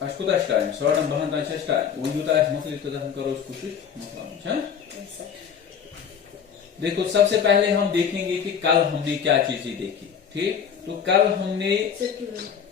Aš kotāš time sort हम बहन तांच time वो यूता है मुख्तलिफ तो हम करो कोशिश मतलब देखो सबसे पहले हम देखेंगे कि कल हमने क्या चीजें देखी। ठीक, तो कल हमने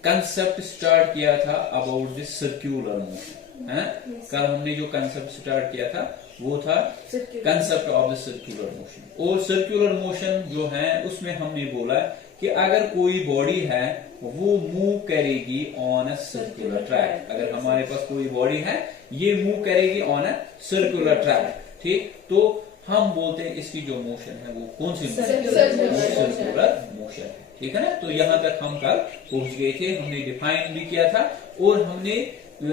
कंसेप्ट स्टार्ट किया था अबाउट दिस सर्क्यूलर मोशन है। कल हमने जो कंसेप्ट स्टार्ट किया था वो था concept of the circular motion. और सर्क्यूलर मोशन जो है उसमें हमने बोला कि अगर कोई बॉडी है वो मूव करेगी ऑन अ सर्कुलर ट्रैक। अगर हमारे पास कोई बॉडी है ये मूव करेगी ऑन अ सर्कुलर ट्रैक। ठीक, तो हम बोलते हैं इसकी जो मोशन है वो कौन सी सर्कुलर मोशन है। ठीक है ना, तो यहां तक हम कल पहुंच गए थे, हमने डिफाइन भी किया था और हमने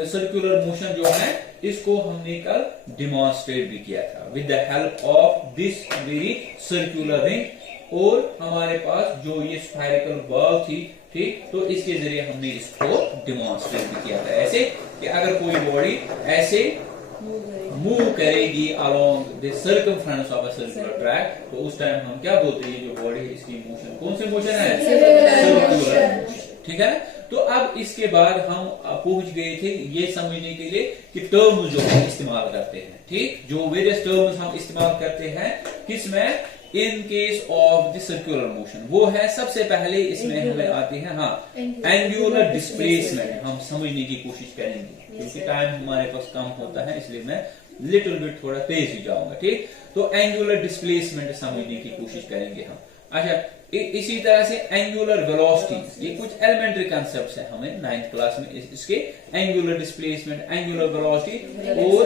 सर्कुलर मोशन जो है इसको हमने कल डिमॉन्स्ट्रेट भी किया था with the help of this very circular ring. और हमारे पास जो ये स्फेरिकल बॉल थी, ठीक, तो इसके जरिए हमने इसको डिमॉन्स्ट्रेट भी किया था ऐसे कि अगर कोई बॉडी ऐसे मूव करेगी along the circumference of a circular track तो उस टाइम हम क्या बोलते हैं, ये जो बॉडी है इसकी मोशन कौन सी मोशन है, सर्कुलर मोशन। ठीक है, तो अब इसके बाद हम पहुंच गए थे ये समझने के लिए कि टर्म्स जो हम इस्तेमाल करते हैं। ठीक, जो वेरियस टर्म्स हम इस्तेमाल करते हैं किसमें, in case of the circular motion, वो है सबसे पहले इसमें हमें आती है एंगुलर डिस्प्लेसमेंट। हम समझने की कोशिश करेंगे क्योंकि टाइम हमारे पास कम होता है इसलिए मैं लिटिल बिट थोड़ा तेज ही जाऊंगा। ठीक, तो एंगुलर डिस्प्लेसमेंट समझने की कोशिश करेंगे हम। अच्छा, इसी तरह से एंगुलर वेलोसिटी, ये कुछ एलिमेंट्री कंसेप्ट्स है हमें 9th क्लास में इसके, एंगुलर डिस्प्लेसमेंट, एंगुलर वेलोसिटी और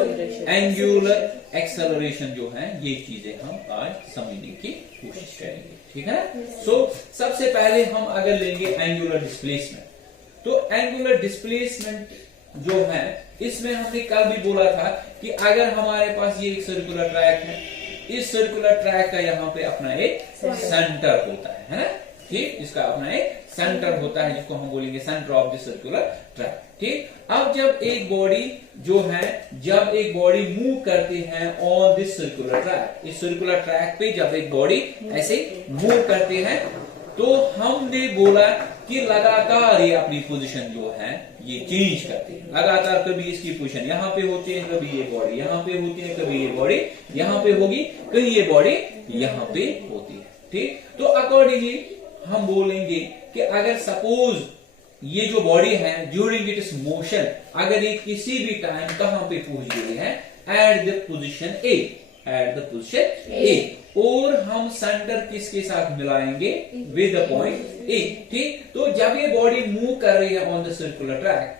एंगुलर एक्सेलरेशन जो है ये चीजें हम आज समझने की कोशिश करेंगे। ठीक है, सो सबसे पहले हम अगर लेंगे एंगुलर डिस्प्लेसमेंट, तो एंगुलर डिस्प्लेसमेंट जो है इसमें हमने कल भी बोला था कि अगर हमारे पास ये एक सर्कुलर ट्रैक है, इस सर्कुलर ट्रैक का यहाँ पे अपना एक सेंटर होता है ना। ठीक, इसका अपना एक सेंटर होता है जिसको हम बोलेंगे centre of the circular track. ठीक, अब जब एक बॉडी मूव करती है ऑन दिस सर्कुलर ट्रैक, इस सर्कुलर ट्रैक पे जब एक बॉडी ऐसे मूव करती है तो हमने बोला कि लगातार ये अपनी पोजीशन जो है ये चेंज करती है लगातार। कभी इसकी पोजीशन यहाँ पे होती है, कभी ये बॉडी यहाँ पे होती है, कभी ये बॉडी यहाँ पे होगी, कहीं ये बॉडी यहाँ पे होती है। ठीक, तो अकॉर्डिंगली हम बोलेंगे कि अगर सपोज ये जो बॉडी है ड्यूरिंग इट्स मोशन अगर ये किसी भी टाइम कहां पे पहुंच गई है, एट द पोजीशन ए, और हम सेंटर किसके साथ मिलाएंगे, विद द पॉइंट ए। ठीक, तो जब ये बॉडी मूव कर रही है ऑन द सर्कुलर ट्रैक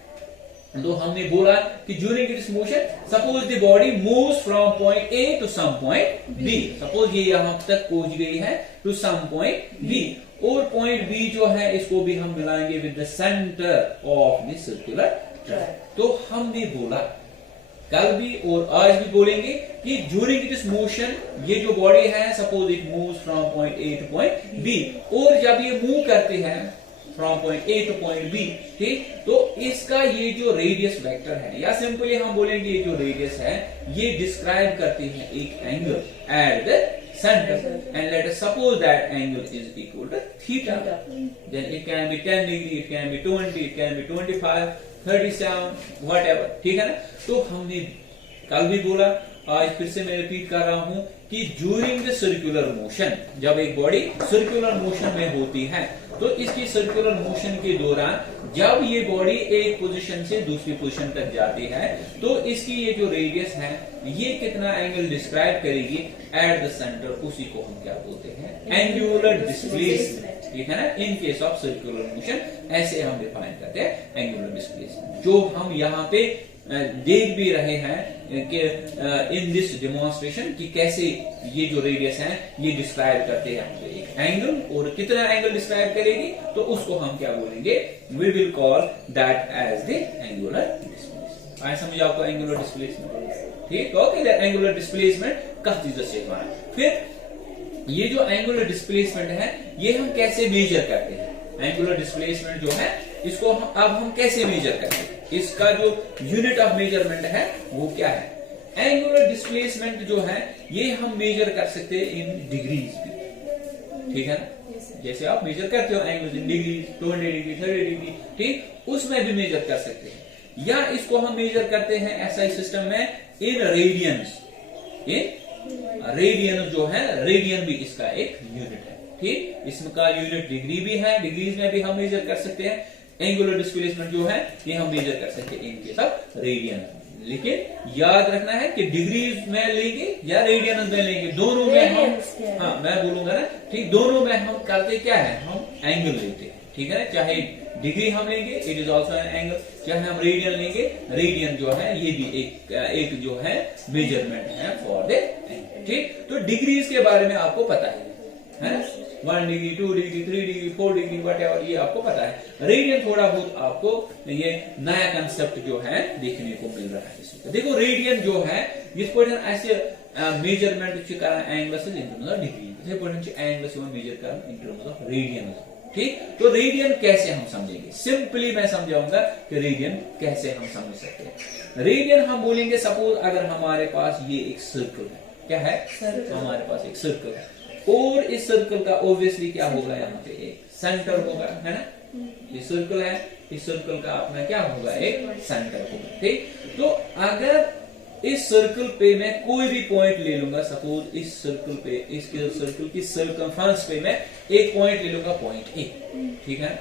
तो हमने बोला कि during its motion suppose the body moves from point A to some point B, suppose ये यहां तक पहुंच गई है टू सम पॉइंट बी, और पॉइंट बी जो है इसको भी हम मिलाएंगे with the centre of the circular track. तो हमने बोला कल भी और आज भी बोलेंगे कि ड्यूरिंग इट्स मोशन ये जो बॉडी है suppose it moves from point A to point B, और जब ये मूव करते हैं from point A to point B, ठीक, तो इसका ये जो रेडियस वेक्टर है या सिंपली हम बोलेंगे ये जो रेडियस है ये डिस्क्राइब करती है एक angle at the center, and let us suppose that angle is equal to theta. Then it can be 10 degree, it can be 20, it can be 25, 37, whatever. ठीक है ना, तो हमने कल भी बोला, आज फिर से मैं रिपीट कर रहा हूं कि ड्यूरिंग द सर्कुलर मोशन, जब एक बॉडी सर्कुलर मोशन में होती है तो इसकी सर्कुलर मोशन के दौरान जब ये बॉडी एक पोजीशन से दूसरी पोजीशन तक जाती है तो इसकी ये जो रेडियस है ये कितना एंगल डिस्क्राइब करेगी एट द सेंटर, उसी को हम क्या बोलते हैं, एंगुलर डिस्प्लेसमेंट। ठीक है ना, in case of circular motion ऐसे हम डिफाइन करते हैं एंगुलर डिस्प्लेसमेंट, जो हम यहाँ पे देख भी रहे हैं कि इन दिस डेमोन्स्ट्रेशन कि कैसे ये जो रेडियस है ये डिस्क्राइब करते हैं एक एंगल, और कितना एंगल डिस्क्राइब करेगी तो उसको हम क्या बोलेंगे, we will call that as the angular displacement. आए समझ आपको एंगुलर डिस्प्लेसमेंट। ठीक, ओके, एंगुलर डिस्प्लेसमेंट का चीज से फिर ये जो एंगुलर डिस्प्लेसमेंट है ये हम कैसे मेजर करते हैं, एंगुलर डिस्प्लेसमेंट जो है इसको अब हम कैसे मेजर करते हैं, इसका जो यूनिट ऑफ मेजरमेंट है वो क्या है। एंगुलर डिस्प्लेसमेंट जो है ये हम मेजर कर सकते हैं इन डिग्रीज भी। ठीक है ना, जैसे आप मेजर करते हो angle in degree, 200 degree, 30 degree, ठीक, उसमें भी मेजर कर सकते हैं। या इसको हम मेजर करते हैं एसआई सिस्टम में इन रेडियंस। रेडियन जो है, रेडियन भी इसका एक यूनिट है, ठीक। इसका यूनिट डिग्री भी है, डिग्रीज में भी हम मेजर कर सकते हैं। एंगुलर डिस्प्लेसमेंट जो है ये हम मेजर कर सकते हैं इनके साथ रेडियन। लेकिन याद रखना है कि डिग्रीज में लेंगे या रेडियन में लेंगे, दोनों में हम, हाँ मैं बोलूंगा ना, ठीक, दोनों में हम करते क्या है, हम एंगल लेते हैं, ठीक है ना। चाहे डिग्री हम लेंगे, it is also an angle, चाहे हम रेडियन लेंगे, रेडियन जो है ये भी एक जो है मेजरमेंट है फॉर द एंगल, ठीक। तो डिग्रीज के बारे में आपको पता है ना, 1 degree, 2 degree, 3 degree, 4 degree, what ये आपको पता है। रेडियन थोड़ा बहुत आपको ये नया कंसेप्ट जो है देखने को मिल रहा है इसमें। देखो रेडियन जो है इस ऐसे measurement angles in terms of degree, angles measure कर इन टर्म्स ऑफ रेडियन, ठीक। तो रेडियन कैसे हम समझेंगे, सिंपली मैं समझाऊंगा कि रेडियन कैसे हम समझ सकते हैं। रेडियन हम बोलेंगे, सपोज अगर हमारे पास ये एक सर्कल है, क्या है, हमारे पास एक सर्कल है, और इस सर्कल का ऑब्वियसली क्या होगा, यहाँ पे एक सेंटर होगा, है ना। ये सर्कल है, इस सर्कल का अपना क्या होगा, एक सेंटर होगा, ठीक। तो अगर इस सर्कल पे मैं कोई भी पॉइंट ले लूंगा, सपोज इस सर्कल पे, इसके सर्कल की सर्कमफ्रेंस पे मैं एक पॉइंट ले लूंगा, पॉइंट ए, ठीक है।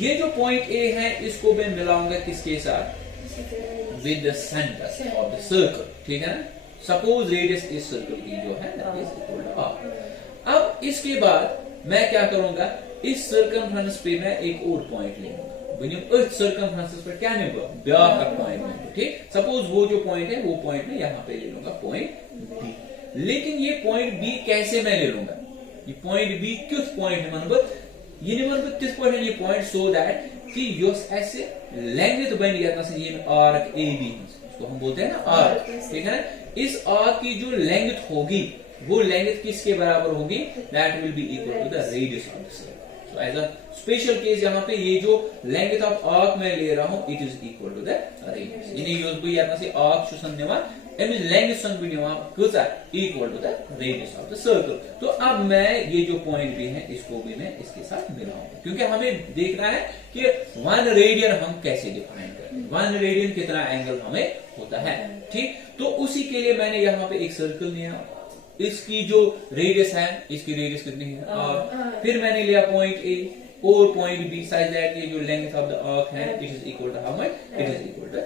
ये जो पॉइंट ए है इसको मैं मिलाऊंगा किसके साथ, with the centre of the circle, ठीक है ना। सपोज रेडियस इस सर्कल की जो है अब इसके बाद मैं क्या करूंगा, इस सर्कमफ्रेंस पे मैं एक और पॉइंट लूंगा, सर्कमफ्रेंस पे क्या नहीं होगा, ब्याह का पॉइंट, ठीक। सपोज वो जो पॉइंट है वो पॉइंट में यहाँ पे ले लूंगा पॉइंट बी। लेकिन ये पॉइंट बी कैसे मैं ले लूंगा, ये पॉइंट बी किस पॉइंट है मनबत, ये मनबत किस पॉइंट है ये पॉइंट, सो दैट कि योस ऐसे लेंथ बन गया था ये आर्क ए बी, इसको हम बोलते हैं ना आर्क, ठीक है ना। इस आर्क की जो लेंथ होगी वो लेंथ किसके बराबर होगी, that will be equal to the radius of the circle. So as a special case यहाँ पे ये जो length of arc मैं ले रहा हूँ, it is equal to the radius. इन्हें यूज भी यहाँ से arc शो संदेवा, एम length संदेवा कितना equal to the radius of the circle. तो अब मैं ये जो पॉइंट भी है इसको भी मैं इसके साथ मिलाऊंगा, क्योंकि हमें देखना है कि 1 रेडियन हम कैसे डिफाइन करते हैं, 1 रेडियन कितना एंगल हमें होता है, ठीक। तो उसी के लिए मैंने यहाँ पे एक सर्कल लिया, इसकी जो रेडियस है, इसकी रेडियस कितनी है, आर्क। फिर मैंने लिया पॉइंट ए और पॉइंट बी, साइज दैट ये जो लेंथ ऑफ द आर्क है it is equal to how much, it is equal to L,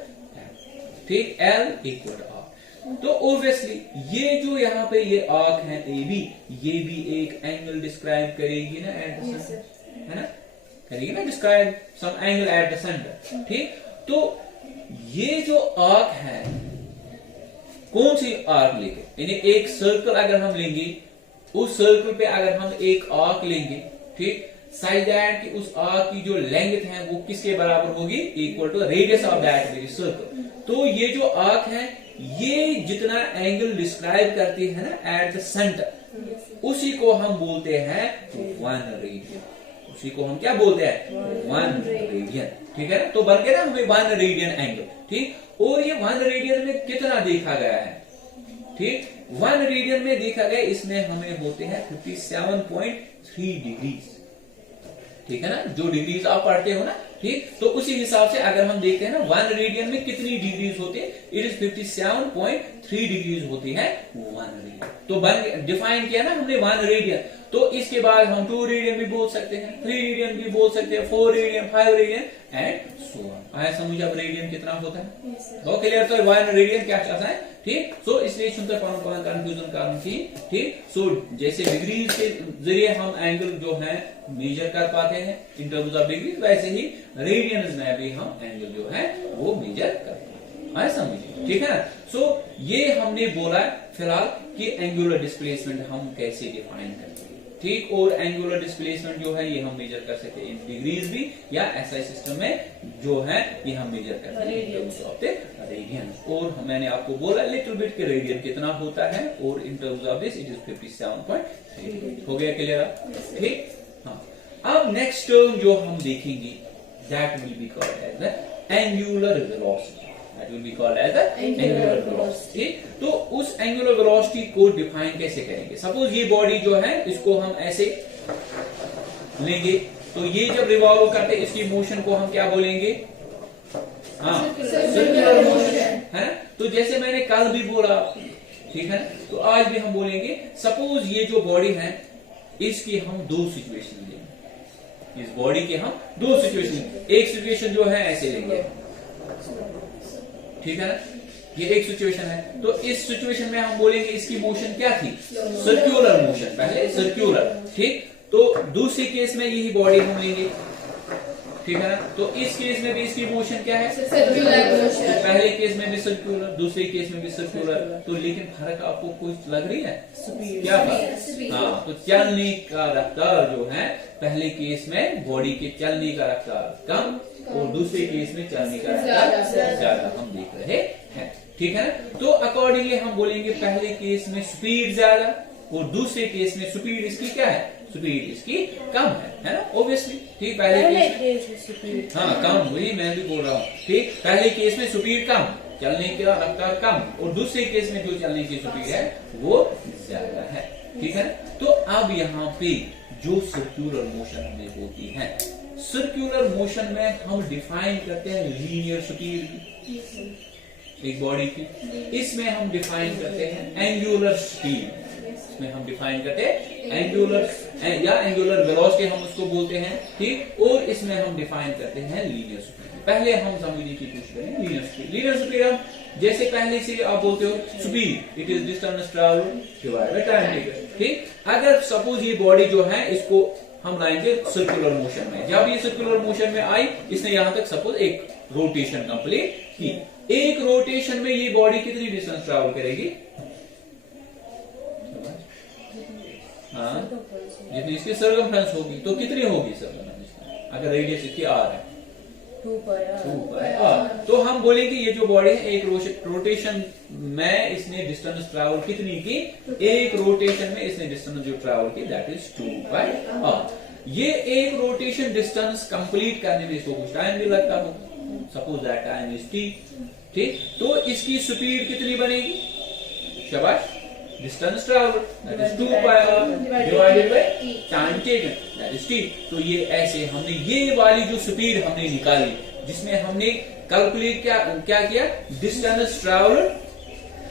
ठीक, एल इक्वल टू आर्क। तो ऑब्वियसली ये जो यहाँ पे ये आर्क है ए बी, ये भी एक एंगल डिस्क्राइब करेगी ना एट द सेंटर, है ना, करेगी ना describe some angle at the centre, ठीक। तो ये जो आर्क है, कौन सी आर्क लेंगे, यानी एक सर्कल अगर हम लेंगे, उस सर्कल पे अगर हम एक आर्क लेंगे, ठीक, साइज दैट कि उस आर्क की जो लेंथ है वो किसके बराबर होगी, equal to radius of that very circle. तो ये जो आर्क है ये जितना एंगल डिस्क्राइब करती है ना एट द सेंटर, उसी को हम बोलते हैं 1 रेडियन, उसी को हम क्या बोलते हैं 1 रेडियन, ठीक है ना। तो बन गया ना हमें 1 रेडियन एंगल, ठीक। और ये 1 रेडियन में कितना देखा गया है, ठीक, 1 रेडियन में देखा गया इसमें हमें होते हैं 57.3 डिग्रीज, ठीक है ना, जो डिग्रीज आप पढ़ते हो ना, ठीक। तो उसी हिसाब से अगर हम देखते हैं ना 1 रेडियन में कितनी डिग्रीज होती है, इट इज 57.3 डिग्रीज होती है 1 रेडियन। तो डिफाइन किया ना हमने 1 रेडियन, तो इसके बाद हम 2 रेडियन भी बोल सकते हैं, 3 रेडियन भी बोल सकते हैं, 4 radian, 5 radian and so on. आया समझ अब रेडियन कितना होता है, तो क्लियर, तो 1 रेडियन क्या चाहता है, ठीक। सो इसलिए सुनते कंफ्यूजन कारण की, ठीक। सो जैसे डिग्रीज के जरिए हम एंगल जो है मेजर कर पाते हैं इन टर्म्स ऑफ डिग्री, वैसे ही रेडियन में भी हम एंगल जो है वो मेजर कर पाते हैं, आया समझिए, ठीक है ना। सो ये हमने बोला फिलहाल कि एंगुलर डिस्प्लेसमेंट हम कैसे डिफाइन करते हैं, ठीक। और एंगुलर डिस्प्लेसमेंट जो है ये हम मेजर कर सकते हैं इन डिग्रीज भी, या एसआई सिस्टम में जो है ये हम मेजर करते हैं इन टर्म्स ऑफ द रेडियन। और मैंने आपको बोला लिटिल बिट के रेडियन कितना होता है, और इन terms of this it is 57.3। हो गया क्लियर, ठीक। हाँ, अब नेक्स्ट टर्म जो हम देखेंगे that will be called as the angular velocity, that will be called as the angular velocity। तो उस एंगुलर वेलोसिटी को डिफाइन कैसे करेंगे, सपोज ये बॉडी जो है इसको हम ऐसे लेंगे, तो ये जब रिवॉल्व करते इसकी मोशन को हम क्या बोलेंगे, हाँ सर्कुलर मोशन है। तो जैसे मैंने कल भी बोला, ठीक है, तो आज भी हम बोलेंगे। सपोज ये जो बॉडी है इसकी हम दो सिचुएशन लेंगे, इस बॉडी के हम दो सिचुएशन, एक सिचुएशन जो है ऐसे लेंगे, ठीक है ना, ये एक सिचुएशन है। तो इस सिचुएशन में हम बोलेंगे इसकी मोशन क्या थी, सर्क्यूलर मोशन, पहले सर्क्यूलर, ठीक। तो दूसरे केस में यही बॉडी हम लेंगे, ठीक है ना। तो इस केस में भी इसकी मोशन क्या है, सर्क्यूलर मोशन। तो पहले केस में भी सर्क्यूलर, दूसरे केस में भी सर्क्यूलर। तो लेकिन फर्क आपको कुछ लग रही है, क्या फर्क? हाँ, तो चलने का रफ्तार जो है पहले केस में बॉडी के चलने का रफ्तार कम और दूसरे केस में चलने का रफ्तार ज्यादा हम देख रहे हैं, ठीक है ना। तो अकॉर्डिंगली हम बोलेंगे पहले केस में स्पीड ज्यादा और दूसरे केस में स्पीड इसकी क्या है, स्पीड इसकी कम है ना, ऑब्वियसली, ठीक। पहले केस में स्पीड, हाँ कम, वही मैं भी बोल रहा हूँ, ठीक। पहले केस में स्पीड कम, चलने का रफ्तार कम, और दूसरे केस में जो चलने की स्पीड है वो ज्यादा है, ठीक है। तो अब यहाँ पे जो सर्क्यूलर मोशन में होती है, सर्क्यूलर मोशन में हम डिफाइन करते हैं लीनियर स्पीड एक बॉडी की, इसमें हम डिफाइन करते हैं एंगुलर स्पीड, इसमें हम डिफाइन करते हैं एंगुलर या एंगुलर वेलोसिटी हम उसको बोलते हैं, ठीक। और इसमें हम डिफाइन करते हैं लीनियर स्पीड। पहले हम समझने की कोशिश करें लीनियर स्पीड। लीनियर स्पीड हम जैसे पहले से आप बोलते हो speed, it is distance travelled divided by time taken, ठीक। अगर सपोज ये बॉडी जो है इसको हम लाएंगे सर्कुलर मोशन में, जब ये सर्कुलर मोशन में आई, इसने यहां तक सपोज एक रोटेशन कंप्लीट की, एक रोटेशन में ये बॉडी कितनी डिस्टेंस ट्रैवल करेगी, हाँ, जितनी इसकी सर्कमफ्रेंस होगी, तो कितनी होगी सर्कमफ्रेंस, अगर रेडियस इसकी आर है 2 तो हम बोलेंगे ये जो बॉडी है एक रोटेशन में इसने डिस्टेंस ट्रैवल कितनी की, एक रोटेशन में इसने डिस्टेंस जो ट्रैवल की दैट इज 2 ये एक रोटेशन डिस्टेंस कंप्लीट करने में इसको कुछ टाइम भी लगता हो, suppose that time is t, ठीक। तो इसकी स्पीड कितनी बनेगी, शाबाश, distance travel that is 2 divided by time taken that is t। तो ये ऐसे हमने ये वाली जो स्पीड हमने निकाली, जिसमें हमने कैलकुलेट क्या किया, distance travel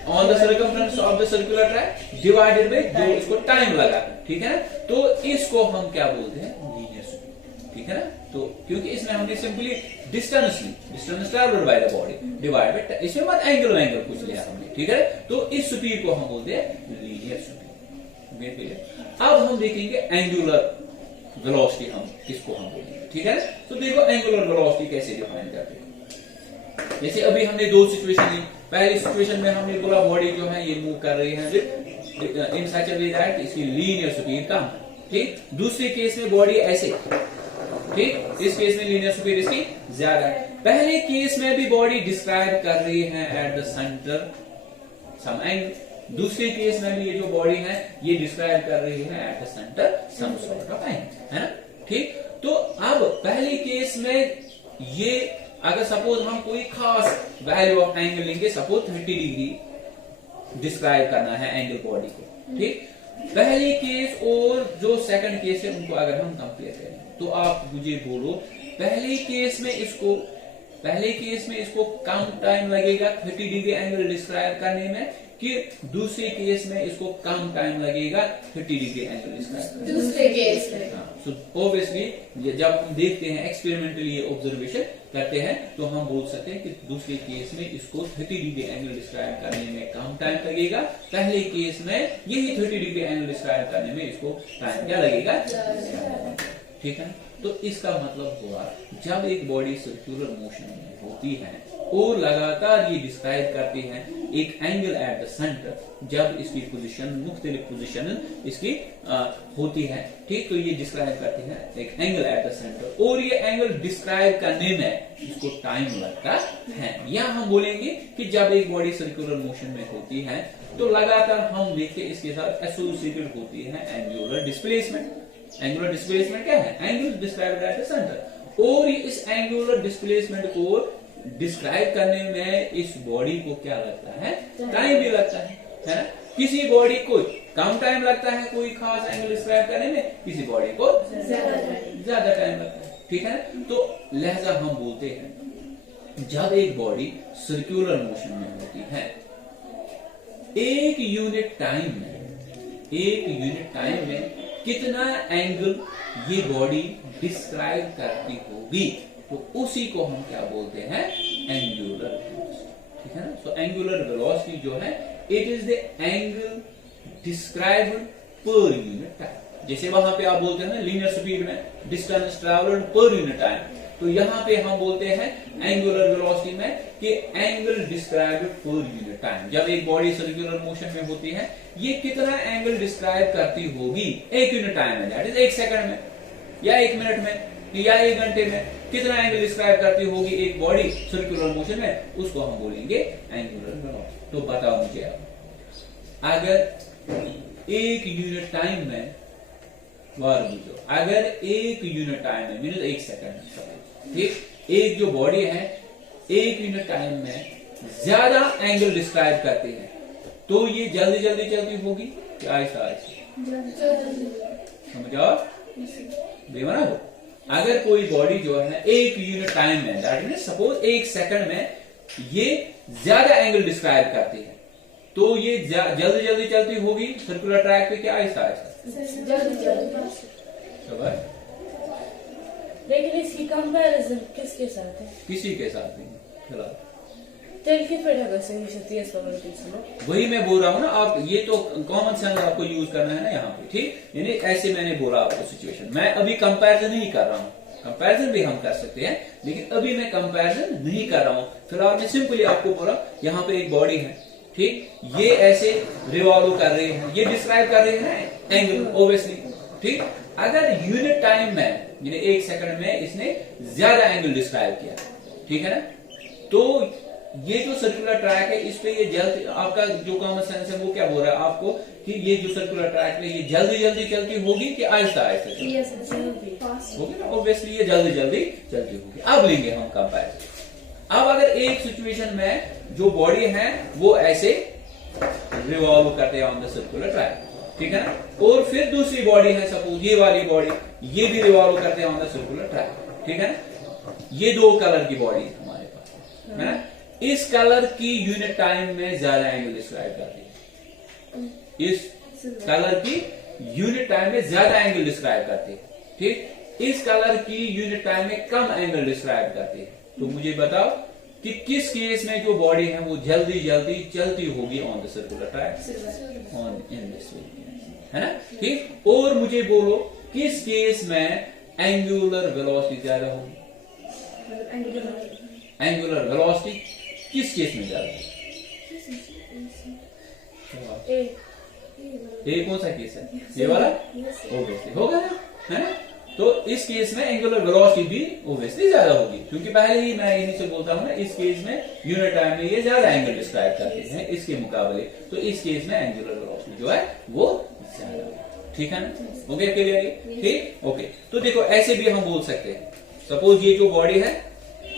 on the circumference of the circular track divided by जो इसको टाइम लगा, ठीक है ना। तो इसको हम क्या बोलते हैं, लीनियर स्पीड, ठीक है ना। तो क्योंकि इसमें हमने सिंपली डिस्टेंस ली, distance travelled by the body divided by, इसमें मत एंगल कुछ लिया हमने, ठीक है। तो इस स्पीड को हम बोलते हैं लीनियर स्पीड। अब हम देखेंगे एंगुलर वेलोसिटी, हम किसको हम बोलेंगे, ठीक है। तो देखो एंगुलर वेलोसिटी कैसे डिफाइन करते हैं। जैसे अभी हमने दो सिचुएशन ली, पहली सिचुएशन में हमने बोला बॉडी जो है ये मूव कर रही है इन सच अ वे दैट इसकी लीनियर स्पीड कम, ठीक। दूसरे केस में बॉडी ऐसे, ठीक, इस केस में लीनियर स्पीड इसकी ज्यादा है। पहले केस में भी बॉडी डिस्क्राइब कर रही है at the centre some angle, दूसरे केस में भी ये जो बॉडी है ये डिस्क्राइब कर रही है at the centre some sort of angle, है ना, ठीक। तो अब पहले केस में ये अगर सपोज हम कोई खास वैल्यू ऑफ एंगल लेंगे, सपोज 30 डिग्री डिस्क्राइब करना है एंगल बॉडी को, ठीक। पहले केस और जो सेकंड केस है उनको अगर हम कंपेयर करें, तो आप मुझे बोलो पहले केस में इसको कम टाइम लगेगा 30 डिग्री एंगल डिस्क्राइब करने में, कि दूसरे केस में इसको कम टाइम लगेगा 30 डिग्री एंगल डिस्क्राइब करने में, दूसरे केस में। सो ऑब्वियसली जब हम देखते हैं एक्सपेरिमेंटली ये ऑब्जर्वेशन करते हैं, तो हम बोल सकते हैं कि दूसरे केस में इसको 30 डिग्री एंगल डिस्क्राइब करने में कम टाइम लगेगा, पहले केस में यही 30 डिग्री एंगल डिस्क्राइब करने में इसको टाइम क्या लगेगा, ठीक है। तो इसका मतलब हुआ जब एक बॉडी सर्कुलर मोशन में होती है और लगातार ये डिस्क्राइब करती है एक एंगल एट द सेंटर, जब इसकी पोजीशन मुख्तलिफ पोजीशन इसकी होती है, ठीक। तो ये डिस्क्राइब करती है एक एंगल एट द सेंटर, और ये एंगल डिस्क्राइब करने में इसको टाइम लगता है। या हम बोलेंगे कि जब एक बॉडी सर्कुलर मोशन में होती है तो लगातार हम देखते इसके साथ एसोसिएटेड होती है एंगुलर डिस्प्लेसमेंट। एंगुलर डिस्प्लेसमेंट क्या है, angle described eight the centre, और इस एंगुलर डिस्प्लेसमेंट को डिस्क्राइब करने में इस बॉडी को क्या लगता है, टाइम भी लगता है ना। किसी बॉडी को कम टाइम लगता है कोई खास एंगल डिस्क्राइब करने में, किसी बॉडी को ज्यादा टाइम लगता है, ठीक है। तो लिहाजा हम बोलते हैं जब एक बॉडी सर्कुलर मोशन में होती है, एक यूनिट टाइम में कितना एंगल ये बॉडी डिस्क्राइब करती होगी, तो उसी को हम क्या बोलते हैं, एंगुलर वेलोसिटी। ठीक है ना। सो एंगुलर वेलोसिटी जो है, it is the angle described per unit time. जैसे वहां पे आप बोलते हैं ना लीनियर स्पीड में distance travelled per unit time, तो यहां पे हम बोलते हैं एंगुलर वेलोसिटी में कि angle described per unit time. जब एक बॉडी सर्कुलर मोशन में होती है, ये कितना एंगल डिस्क्राइब करती होगी एक यूनिट टाइम में, दैट इज 1 सेकंड में या 1 मिनट में या 1 घंटे में, कितना एंगल डिस्क्राइब करती होगी एक बॉडी सर्कुलर मोशन में, उसको हम बोलेंगे एंगुलर वेलोसिटी। तो बताओ मुझे अब, अगर एक यूनिट टाइम में अगर एक यूनिट टाइम में मीन 1 सेकंड, ठीक, एक जो बॉडी है एक यूनिट टाइम में ज्यादा एंगल डिस्क्राइब करते हैं, तो ये जल्दी जल्दी चलती होगी कि आहिस्ता आहिस्ता, समझो बेमना हो। अगर कोई बॉडी जो है एक यूनिट टाइम में, दैट मीन सपोज 1 सेकंड में ये ज्यादा एंगल डिस्क्राइब करती है, तो ये जल्दी जल्दी चलती होगी सर्कुलर ट्रैक पे क्या आहिस्ता आहिस्ता, लेकिन इसकी कंपैरिजन किसके साथ है? किसी के साथ नहीं। फिलहाल वही मैं बोल रहा हूँ ना, आप ये तो कॉमन सेंस आपको यूज करना है ना यहाँ पे, ठीक। यानी ऐसे मैंने बोला आपको सिचुएशन, मैं अभी कंपैरिजन नहीं कर रहा हूँ, कंपैरिजन भी हम कर सकते हैं लेकिन अभी मैं कंपैरिजन नहीं कर रहा हूँ। फिलहाल मैं सिंपली आपको बोला यहाँ पे एक बॉडी है, ठीक, ये ऐसे रिवॉल्व कर रही है, ये डिस्क्राइब कर रही है एंगल ऑब्वियसली, ठीक। अगर यूनिट टाइम में यानी 1 सेकंड में इसने ज्यादा एंगल डिस्क्राइब किया, ठीक है ना, तो ये जो सर्कुलर ट्रैक है इस पे ये जल्दी, आपका जो कॉमन सेंस है वो क्या बोल रहा है आपको कि ये जो सर्कुलर ट्रैक है ये जल्दी जल्दी चलती होगी कि आहिस्ता आहिस्ता होगी ना, ऑब्वियसली ये जल्दी जल्दी चलती होगी। अब लेंगे हम कंपैरिजन। अब अगर एक सिचुएशन में जो बॉडी है वो ऐसे रिवॉल्व करते हैं ऑन द सर्कुलर ट्रैक, ठीक है ना, और फिर दूसरी बॉडी है सपोज ये वाली बॉडी, ये भी रिवॉल्व करते हैं ऑन द सर्कुलर ट्रैक, ठीक है ना। ये 2 कलर की बॉडी है हमारे पास, है ना। इस कलर की यूनिट टाइम में ज्यादा एंगल डिस्क्राइब करती है, इस कलर की यूनिट टाइम में ज्यादा एंगल डिस्क्राइब करती है, ठीक। इस कलर की यूनिट टाइम में कम एंगल डिस्क्राइब करती है। तो मुझे बताओ कि किस केस में जो बॉडी है वो जल्दी जल्दी चलती होगी on the circular track, on in this way, है ना, ठीक। और मुझे बोलो किस केस में एंगुलर वेलोसिटी ज्यादा होगी, एंगुलर वेलोसिटी किस केस में ज्यादा होगी, ए कौन सा केस है, ये वाला, ऑब्वियसली होगा ना, है ना। तो इस केस में एंगुलर वेलोसिटी भी ऑब्वियसली ज्यादा होगी, क्योंकि पहले ही मैं यही से बोलता हूं ना, इस केस में यूनिट टाइम में ये ज्यादा एंगल डिस्क्राइब करते हैं इसके मुकाबले, तो इस केस में एंगुलर वेलोसिटी जो है वो ज्यादा होगी, ठीक है ना। ओके, क्लियर, ठीक, ओके। तो देखो ऐसे भी हम बोल सकते हैं, सपोज ये जो बॉडी है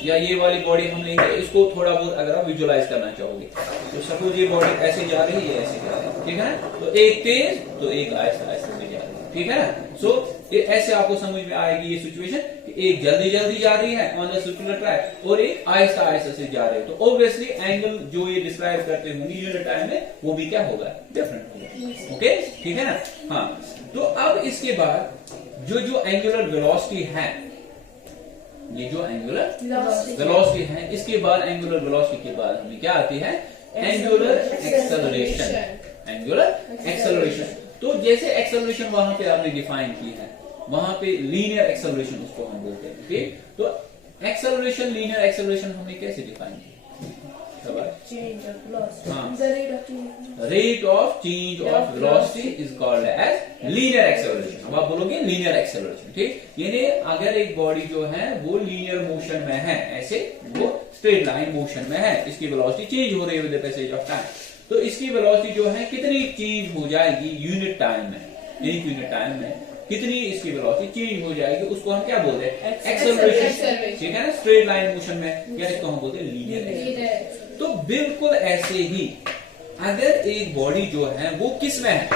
या ये वाली बॉडी हम लेंगे, इसको थोड़ा बहुत अगर आप विजुअलाइज करना चाहोगे, तो सपोज ये बॉडी ऐसे जा रही है, ये ऐसे जा रही है, ठीक है ना, तो एक तेज तो एक आहिस्ता आहिस्ता में जा रही है, ठीक है ना। सो ऐसे आपको समझ में आएगी ये सिचुएशन कि एक जल्दी जल्दी जा रही है ऑन द सर्कुलर ट्रैक और एक आहिस्ता आहिस्ता से जा रही है, तो ऑब्वियसली एंगल जो ये डिस्क्राइब करते होंगे यूनिट टाइम में वो भी क्या होगा, डिफरेंट होगा, ओके, ठीक है ना। हाँ, तो अब इसके बाद जो एंगुलर वेलोसिटी है, ये जो एंगुलर वेलोसिटी है, इसके बाद एंगुलर वेलोसिटी के बाद हमें क्या आती है, एंगुलर एक्सेलरेशन, एंगुलर एक्सेलरेशन। तो जैसे एक्सेलरेशन वहां पे आपने डिफाइन की है, वहां पे लीनियर एक्सेलरेशन उसको हम बोलते हैं, ठीक। तो एक्सेलरेशन, लीनियर एक्सेलरेशन हमने कैसे डिफाइन की, rate of change of velocity is called as linear acceleration. अब आप बोलोगे लीनियर एक्सेलरेशन, ठीक। यानी अगर एक बॉडी जो है वो लीनियर मोशन में है, ऐसे वो स्ट्रेट लाइन मोशन में है, इसकी वेलोसिटी चेंज हो रही है with the passage of time, तो इसकी वेलोसिटी जो है कितनी चेंज हो जाएगी यूनिट टाइम में, एक यूनिट टाइम में कितनी इसकी वेलोसिटी चेंज हो जाएगी, उसको हम क्या बोलते हैं, एक्सेलरेशन, ठीक है ना। स्ट्रेट लाइन मोशन में या इसको हम बोलते हैं लीनियर एक्सेलरेशन। तो बिल्कुल ऐसे ही अगर एक बॉडी जो है वो किस में है,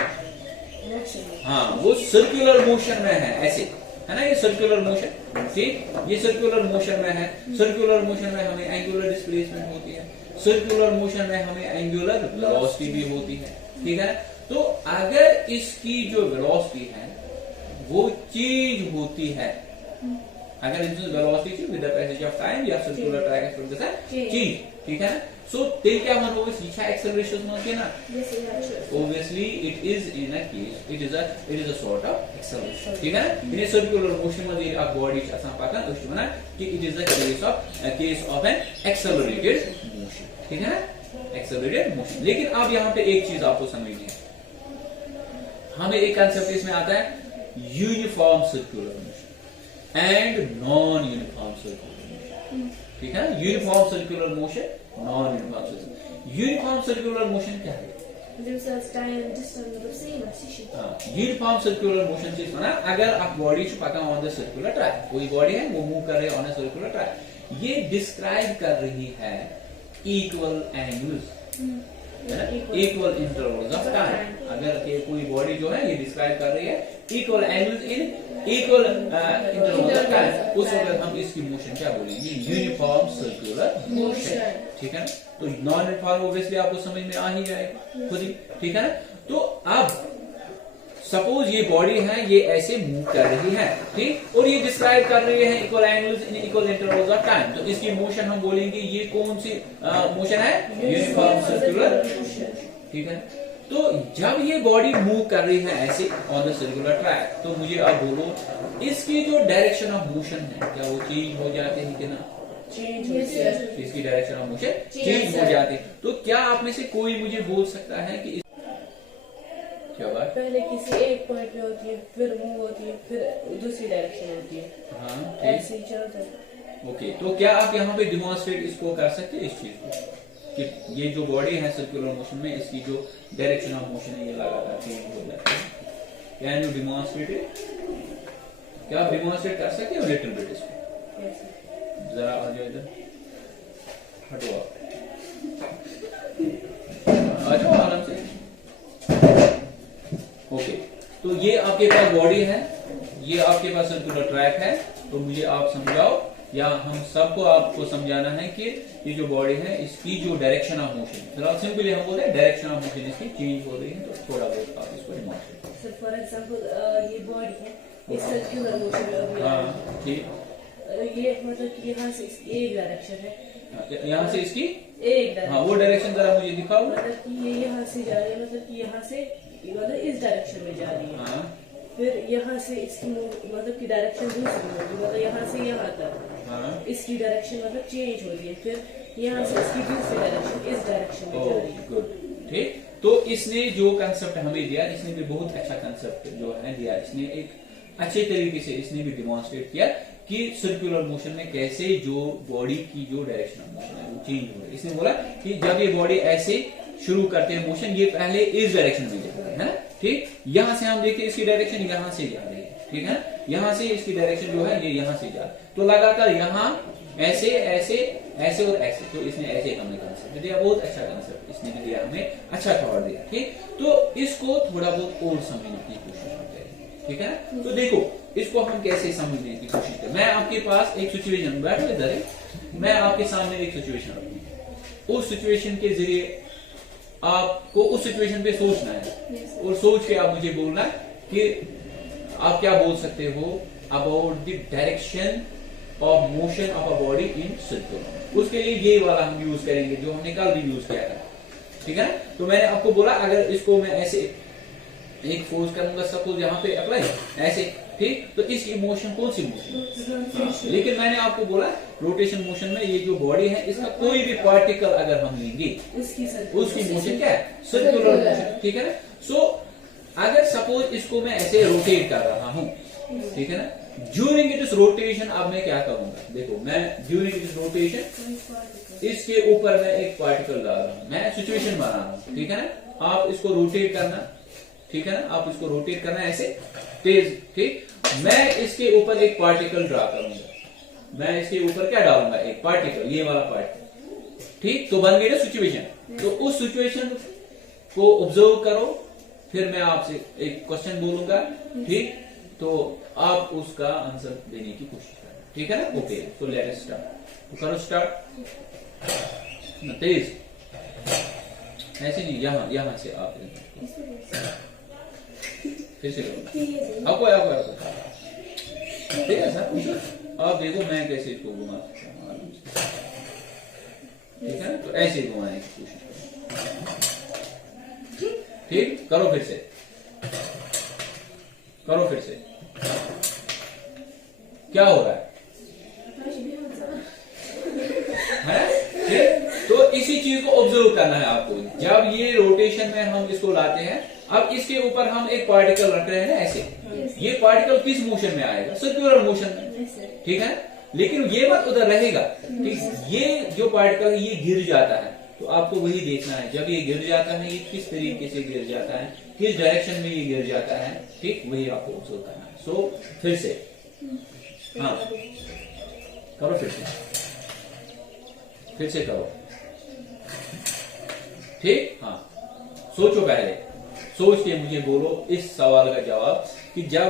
हाँ वो सर्कुलर मोशन में है, ऐसे है ना, ये सर्कुलर मोशन, ठीक, ये सर्कुलर मोशन में है। सर्कुलर मोशन में हमें एंगुलर डिस्प्लेसमेंट होती है, सर्कुलर मोशन में हमें एंगुलर वेलोसिटी भी होती है, ठीक है। तो अगर इसकी जो वेलोसिटी है वो चेंज होती है, अगर इनकी velocity with the passage of time या सर्कुलर ट्रैजेक्टरी के साथ चेंज, ठीक है। सो तेल क्या वन होगा सीधा एक्सेलरेशन होती है ना, obviously it is in a case it is a sort of acceleration, ठीक है ना। इन सर्कुलर मोशन में ये आप बॉडी आसान पाता है उसमें ना कि it is a case of an accelerated motion, ठीक है ना, accelerated motion। लेकिन अब यहाँ पे एक चीज आपको समझनी है, हमें एक कंसेप्ट इसमें आता है uniform circular motion and non uniform circular motion, ठीक है। Uniform circular motion, non uniform circular. Uniform circular motion क्या है? यूनिफॉर्म सर्कुलर मोशन से माना अगर आप बॉडी पका ऑन द सर्कुलर ट्रैक, कोई बॉडी है वो मूव कर रही है ऑन द सर्कुलर ट्रैक, ये डिस्क्राइब कर रही है equal angles, equal intervals of time. अगर ये कोई बॉडी जो है ये डिस्क्राइब कर रही है equal angles in equal intervals of time, उस वक्त हम इसकी मोशन क्या बोलेंगे? यूनिफॉर्म सर्कुलर मोशन, ठीक है। तो नॉन यूनिफॉर्म ऑब्वियसली आपको समझ में आ ही जाएगा खुद ही, ठीक है ना। तो अब सपोज ये बॉडी है ये ऐसे मूव कर रही है, ठीक, और ये डिस्क्राइब कर रही है equal angles in equal intervals of time, तो इसकी मोशन हम बोलेंगे ये कौन सी मोशन है? यूनिफॉर्म सर्कुलर, ठीक है। तो जब ये बॉडी मूव कर रही है ऐसे ऑन द सर्कुलर ट्रैक, तो मुझे आप बोलो इसकी जो डायरेक्शन ऑफ मोशन है क्या वो चेंज हो जाते हैं कि ना? चेंज होती है, इसकी डायरेक्शन ऑफ मोशन चेंज हो जाती है। तो क्या आप में से कोई मुझे बोल सकता है कि क्या बात? पहले किसी एक पॉइंट पे होती है, फिर मूव होती है, फिर दूसरी डायरेक्शन होती है, हाँ, ऐसे ही चलता है। ओके, तो क्या आप यहाँ पे डिमॉन्स्ट्रेट इसको कर सकते हैं इस चीज को कि ये जो बॉडी है सर्कुलर मोशन में इसकी जो डायरेक्शन ऑफ मोशन है ये लगातार चेंज हो जाता है? Can you demonstrate it? क्या आप डिमॉन्स्ट्रेट कर सकते हो लिटिल बिट इसको? जरा आ जाओ इधर, हटो आ जाओ आराम से। ओके, तो ये आपके पास बॉडी है, ये आपके पास सर्कुलर ट्रैक है, तो मुझे आप समझाओ या हम सबको आपको समझाना है कि ये जो बॉडी है इसकी जो डायरेक्शन ऑफ मोशन, फिलहाल सिंपली हम बोलते हैं डायरेक्शन ऑफ मोशन इसकी चेंज हो रही है, तो थोड़ा बहुत आप इसको डिमॉन्स्ट्रेट करें। सर फॉर एग्जांपल ये बॉडी है, इस सर्कुलर मोशन में अभी हाँ, ठीक, ये मतलब कि यहाँ से एक डायरेक्शन है, यहाँ से इसकी एक डायरेक्शन, हाँ वो डायरेक्शन जरा मुझे दिखाओ। मतलब कि ये यहाँ से जा रही है, मतलब कि यहाँ से मतलब इस डायरेक्शन में जा रही है, हाँ, फिर यहाँ से इसकी मतलब की डायरेक्शन दूसरी होगी, मतलब यहाँ से यहाँ तक हाँ, इसकी डायरेक्शन मतलब चेंज हो रही है, फिर यहाँ से इसकी दूसरी डायरेक्शन इस डायरेक्शन में जा रही है। गुड, ठीक। तो इसने जो कंसेप्ट हमें दिया, इसने भी बहुत अच्छा कंसेप्ट जो है दिया, इसने एक अच्छे तरीके से इसने भी डिमॉन्स्ट्रेट किया कि सर्कुलर मोशन में कैसे जो बॉडी की जो डायरेक्शन ऑफ मोशन है वो चेंज हो रही है। इसने बोला कि जब ये बॉडी ऐसे शुरू करते हैं मोशन, ये पहले इस डायरेक्शन में जाती है ना, ठीक, यहाँ से हम देखते हैं इसकी डायरेक्शन यहाँ से जा रही है, ठीक है, यहाँ से इसकी डायरेक्शन जो है ये यहाँ से जा रही है, तो लगातार यहाँ ऐसे ऐसे ऐसे और ऐसे, तो इसने ऐसे हमने कंसेप्ट दिया, बहुत अच्छा कंसेप्ट इसने भी दिया, हमें अच्छा थॉट दिया, ठीक। तो इसको थोड़ा बहुत और समझने की कोशिश करते हैं, ठीक है ना। तो देखो इसको हम कैसे समझने की कोशिश करें। मैं आपके पास एक सिचुएशन, बैठो इधर, मैं आपके सामने एक सिचुएशन रखूंगा, उस सिचुएशन के जरिए आपको उस सिचुएशन पे सोचना है, और सोच के आप मुझे बोलना कि आप क्या बोल सकते हो about the direction of motion of a body in circular. उसके लिए ये वाला हम यूज करेंगे जो हमने कल भी यूज किया था, ठीक है ना। तो मैंने आपको बोला अगर इसको मैं ऐसे एक फोर्स करूंगा, सपोज यहाँ पे अप्लाई ऐसे, ठीक, तो इसकी मोशन कौन सी मोशन, लेकिन मैंने आपको बोला रोटेशन मोशन में ये जो बॉडी है इसका कोई भी पार्टिकल अगर हम लेंगे उसकी मोशन क्या है? सर्कुलर मोशन, ठीक है ना। सो अगर सपोज इसको मैं ऐसे रोटेट कर रहा हूं, ठीक है ना, ड्यूरिंग इट इस रोटेशन अब मैं क्या करूंगा, देखो मैं ड्यूरिंग इट इस रोटेशन इसके ऊपर मैं एक पार्टिकल डाल रहा हूं, मैं सिचुएशन बना रहा हूं, ठीक है ना। आप इसको रोटेट करना, ठीक है ना, आप इसको रोटेट करना ऐसे तेज, ठीक। मैं इसके ऊपर एक पार्टिकल ड्रा करूंगा, मैं इसके ऊपर क्या डालूंगा? एक पार्टिकल, ये वाला पार्टिकल, ठीक। तो बन गई ना सिचुएशन। तो उस सिचुएशन को ऑब्जर्व करो, फिर मैं आपसे एक क्वेश्चन बोलूंगा, ठीक। तो आप उसका आंसर देने की कोशिश करें, ठीक है ना? Okay, so let us start. तो करो स्टार्ट, तेज, ऐसे नहीं, यहाँ से आप फिर से करो, आपको ठीक है सर, आप देखो मैं कैसे इसको घुमा सकता हूँ, ठीक है ना? तो ऐसे घुमाने की कोशिश करो, ठीक, करो फिर से, करो फिर से, क्या हो रहा है? ठीक, तो इसी चीज को ऑब्जर्व करना है आपको। जब ये रोटेशन में हम इसको लाते हैं, अब इसके ऊपर हम एक पार्टिकल रख रहे हैं ना ऐसे, ये पार्टिकल किस मोशन में आएगा? सर्कुलर मोशन में, ठीक है? लेकिन ये मत उधर रहेगा, ठीक? ये जो पार्टिकल है ये गिर जाता है, तो आपको वही देखना है, जब ये गिर जाता है ये किस तरीके से गिर जाता है, किस डायरेक्शन में ये गिर जाता है, ठीक, वही आपको ऑब्जर्व करना है। सो फिर से, हाँ करो, फिर से करो, ठीक, हाँ सोचो, पहले सोच के मुझे बोलो इस सवाल का जवाब कि जब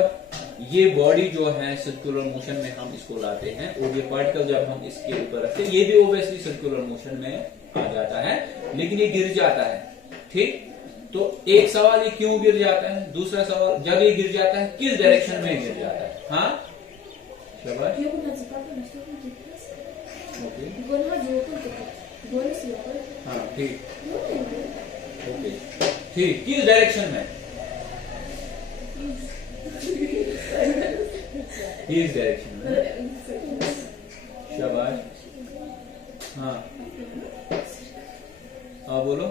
ये बॉडी जो है सर्कुलर मोशन में हम इसको लाते हैं और ये पार्टिकल जब हम इसके ऊपर रखते हैं, ये भी ओब्वियसली सर्कुलर मोशन में आ जाता है, लेकिन ये गिर जाता है, ठीक? तो एक सवाल ये क्यों गिर जाता है, दूसरा सवाल जब ये गिर जाता है किस डायरेक्शन में गिर जाता है। हाँ शाबाश, ओके, हाँ ठीक, ओके, ठीक, किस डायरेक्शन में? इस डायरेक्शन में, शाबाश, हाँ हाँ बोलो,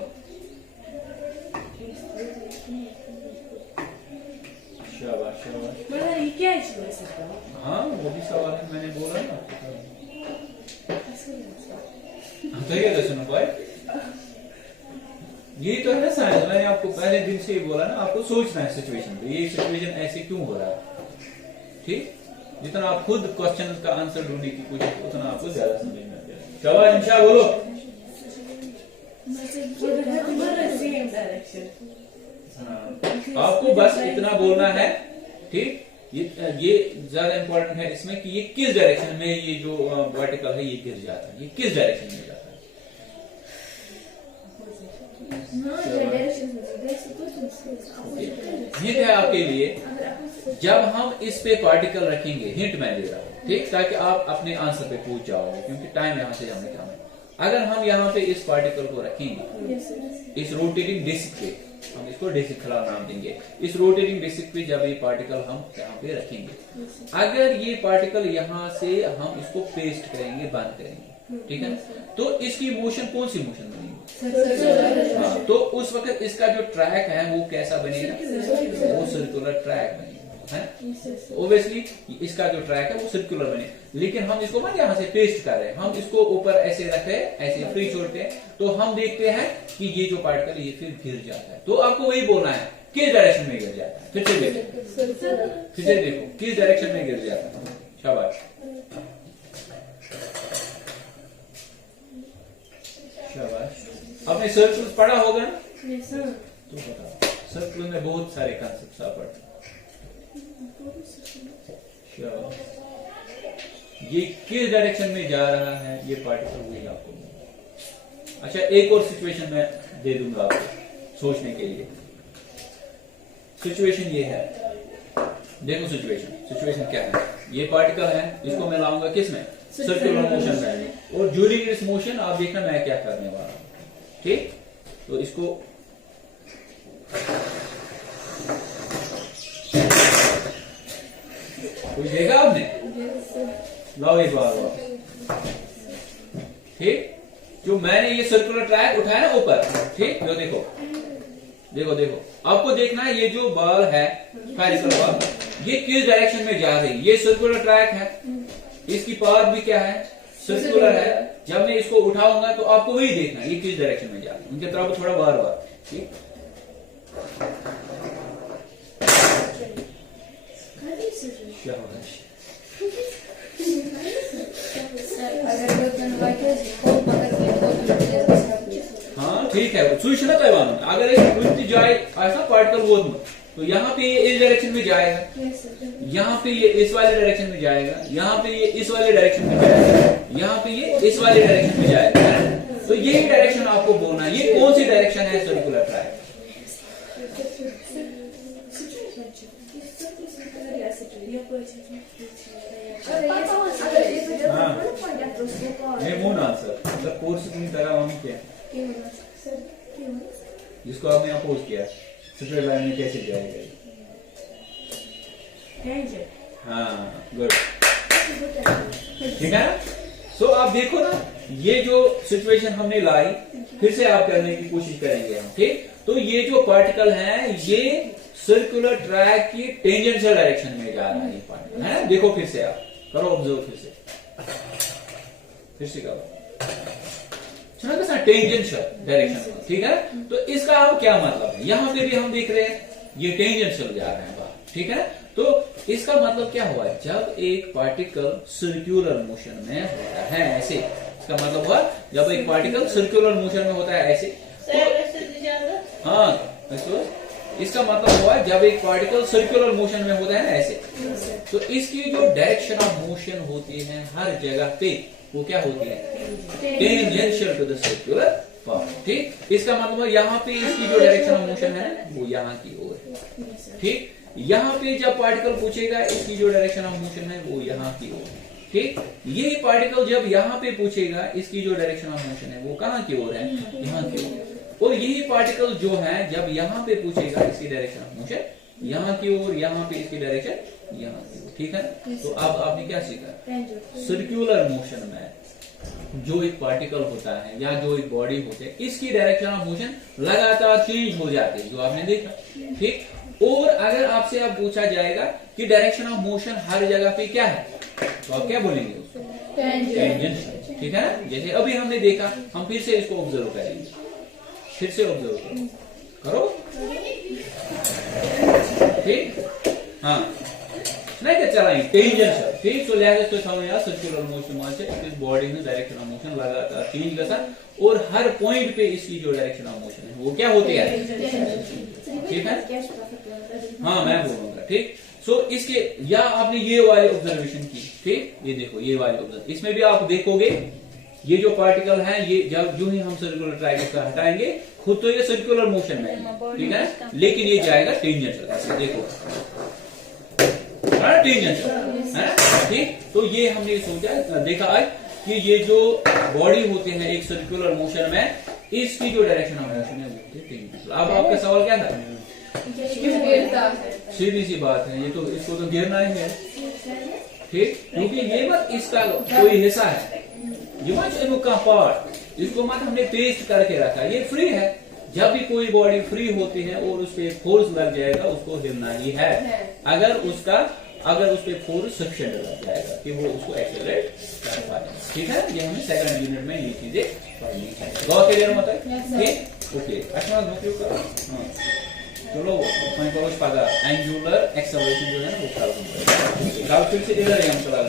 शाबाश शाबाश, ये क्या है सकता? हाँ वो भी सवाल है, मैंने बोला ना। तो ये सुनो भाई, ये तो है ना साइंस, मैंने आपको पहले दिन से ही बोला ना, आपको सोचना है सिचुएशन पे, ये सिचुएशन ऐसे क्यों हो रहा है, ठीक? जितना आप खुद क्वेश्चन का आंसर ढूंढने की कोशिश, उतना आपको ज्यादा समझ में आ जाएगा। शाबाश, इंशा बोलो, आपको बस इतना बोलना है, ठीक? ये ज्यादा इंपॉर्टेंट है इसमें कि ये किस डायरेक्शन में ये जो वर्टिकल है ये गिर जाता है, ये किस डायरेक्शन में जाता है। हिंट है आपके लिए, जब हम इस पे पार्टिकल रखेंगे, हिंट मैं दे रहा हूँ, ठीक, ताकि आप अपने आंसर पे पहुंच जाओगे, क्योंकि टाइम यहाँ से जाने का है। अगर हम यहाँ पे इस पार्टिकल को रखेंगे इस रोटेटिंग डिस्क पे, हम इसको डिस्क खिला नाम देंगे, इस रोटेटिंग डिस्क पे जब ये पार्टिकल हम यहाँ पे रखेंगे, अगर ये पार्टिकल यहाँ से हम इसको पेस्ट करेंगे, बंद करेंगे, ठीक है, तो इसकी मोशन कौन सी मोशन बनेगी? हाँ, तो उस वक्त इसका जो ट्रैक है वो कैसा बनेगा? वो सर्कुलर ट्रैक बनेगा, है ओब्वियसली इसका जो ट्रैक है वो सर्कुलर बने, लेकिन हम इसको ना यहाँ से पेस्ट कर रहे हैं, हम इसको ऊपर ऐसे रखे, ऐसे फ्री छोड़ते हैं, तो हम देखते हैं कि ये जो पार्टिकल ये फिर गिर जाता है। तो आपको वही बोलना है किस डायरेक्शन में गिर जाता है, फिर से देखो किस डायरेक्शन में गिर जाता है। शाबाश शाबाश, आपने सर्कुल पढ़ा होगा ना? तो बताओ, सर्कुल में बहुत सारे कॉन्सेप्ट्स आप पढ़ते हैं। ये किस डायरेक्शन में जा रहा है ये पार्टिकल, वही आपको। अच्छा, एक और सिचुएशन मैं दे दूंगा आपको सोचने के लिए। सिचुएशन ये है, देखो सिचुएशन क्या है, ये पार्टिकल है, इसको मैं लाऊंगा किस में? सर्कुलर मोशन में, और ड्यूरिंग इस मोशन आप देखना मैं क्या करने वाला हूं, ठीक? तो इसको कोई देखा आपने? लाओ एक बार, ठीक? जो मैंने ये सर्कुलर ट्रैक उठाया ना ऊपर, ठीक, जो देखो आपको देखना है ये जो बॉल है, स्फेरिकल बॉल, ये किस डायरेक्शन में जा रही है। ये सर्कुलर ट्रैक है, इसकी पाथ भी क्या है? सर्कुलर है। जब मैं इसको उठाऊंगा तो आपको वही देखना है ये किस डायरेक्शन में जा रही है। उनके तरफ थोड़ा बार, ठीक? क्या हो रहा है? हाँ ठीक है, सूचना तैवान अगर एक जाए ऐसा पार्टिकल वो तो यहाँ पे ये इस डायरेक्शन में जाएगा, यहाँ पे ये इस वाले डायरेक्शन में जाएगा, यहाँ पे ये इस वाले डायरेक्शन में जाएगा, यहाँ पे ये इस वाले डायरेक्शन में जाएगा। तो यही डायरेक्शन आपको बोलना है। ये कौन सी डायरेक्शन है सर्कुलर ट्रैक? मून आंसर मतलब कोर्स की तरह हमने किया, जिसको आपने अपोज किया, स्ट्रेट लाइन में कैसे जाएगा? हाँ गुड, ठीक है ना। सो आप देखो ना, ये जो सिचुएशन हमने लाई फिर से आप करने की कोशिश करेंगे हम, ठीक। तो ये जो पार्टिकल है ये सर्कुलर ट्रैक की टेंजेंशियल डायरेक्शन में जा रहा है, ये पार्टिकल है। देखो फिर से आप करो ऑब्जर्व, फिर से करो, टेंजेंशियल डायरेक्शन, ठीक है। तो इसका अब क्या मतलब है? यहां पे भी हम देख रहे हैं ये टेंजेंशियल जा रहे हैं बाहर, ठीक है। तो इसका मतलब क्या हुआ है? जब एक पार्टिकल सर्कुलर मोशन में होता है ऐसे, इसका मतलब हुआ जब एक पार्टिकल सर्कुलर मोशन में होता है ऐसे, तो हाँ इसका मतलब हुआ जब एक पार्टिकल सर्कुलर मोशन में होता है ना ऐसे, तो इसकी जो डायरेक्शन ऑफ मोशन होती है हर जगह पे वो क्या होती है? Tangential to the circular path, ठीक। इसका मतलब यहाँ पे इसकी जो डायरेक्शन ऑफ मोशन है वो यहाँ की ओर है, ठीक। यहाँ पे जब पार्टिकल पूछेगा इसकी जो डायरेक्शन ऑफ मोशन है वो यहाँ की ओर, ठीक। यही पार्टिकल जब यहाँ पे पूछेगा इसकी जो डायरेक्शन ऑफ मोशन है वो कहाँ की ओर है? यहाँ की ओर। और यही पार्टिकल जो है जब यहाँ पे पूछेगा इसकी डायरेक्शन ऑफ मोशन यहाँ की ओर, यहाँ पे इसकी डायरेक्शन यहाँ की ओर, ठीक है। तो अब आपने क्या सीखा? सर्कुलर मोशन में जो एक पार्टिकल होता है या जो एक बॉडी होती है इसकी डायरेक्शन ऑफ मोशन लगातार चेंज हो जाती है, जो आपने देखा, ठीक। और अगर आपसे अब पूछा जाएगा कि डायरेक्शन ऑफ मोशन हर जगह पे क्या है, तो आप क्या बोलेंगे? टेंजेंशियल, ठीक है ना। जैसे अभी हमने देखा, हम फिर से इसको ऑब्जर्व करेंगे, फिर से ऑब्जर्व करो, ठीक। हाँ नहीं क्या चला टेंजेंशियल, ठीक। तो लिहाजा तो समझ यार सर्कुलर मोशन से इस बॉडी में डायरेक्शन ऑफ मोशन लगातार चेंज करता और हर पॉइंट पे इसकी जो डायरेक्शन ऑफ मोशन है वो क्या होती है? ठीक है, हाँ मैं बोलूंगा, ठीक। सो इसके या आपने ये वाली ऑब्जर्वेशन की, ठीक। ये देखो ये वाली ऑब्जर्व, इसमें भी आप देखोगे ये जो पार्टिकल है ये जब जो ही हम सर्कुलर ट्रैक का हटाएंगे खुद तो ये सर्कुलर मोशन में, ठीक है, लेकिन ये जाएगा टेंजेंशियल, ऐसे देखो टेंजेंशियल है, ठीक। तो ये हमने सोचा देखा आज कि ये जो बॉडी होते हैं एक सर्कुलर मोशन में इसकी जो डायरेक्शन ऑफ मोशन है वो टेंजेंशियल। अब आपका सवाल क्या था? सीधी सी बात है, ये तो इसको तो गिरना ही है, ठीक। क्योंकि ये मत इसका कोई हिस्सा है, ये मत का पार्ट, इसको मत हमने पेस्ट करके रखा, ये फ्री है। जब भी कोई बॉडी फ्री होती है और उस पर फोर्स लग जाएगा उसको हिलना ही है, अगर उस पर फोर्स सफिशिएंट लग जाएगा कि वो उसको एक्सेलरेट कर पाए, ठीक है। ये हमें सेकंड यूनिट में ये चीजें पढ़नी चाहिए। गौर क्लियर होता है, ठीक, ओके। अच्छा नोट करो, चलो एंगुलर एक्सेलरेशन जो है ना वो फिर से इधर ही हम चला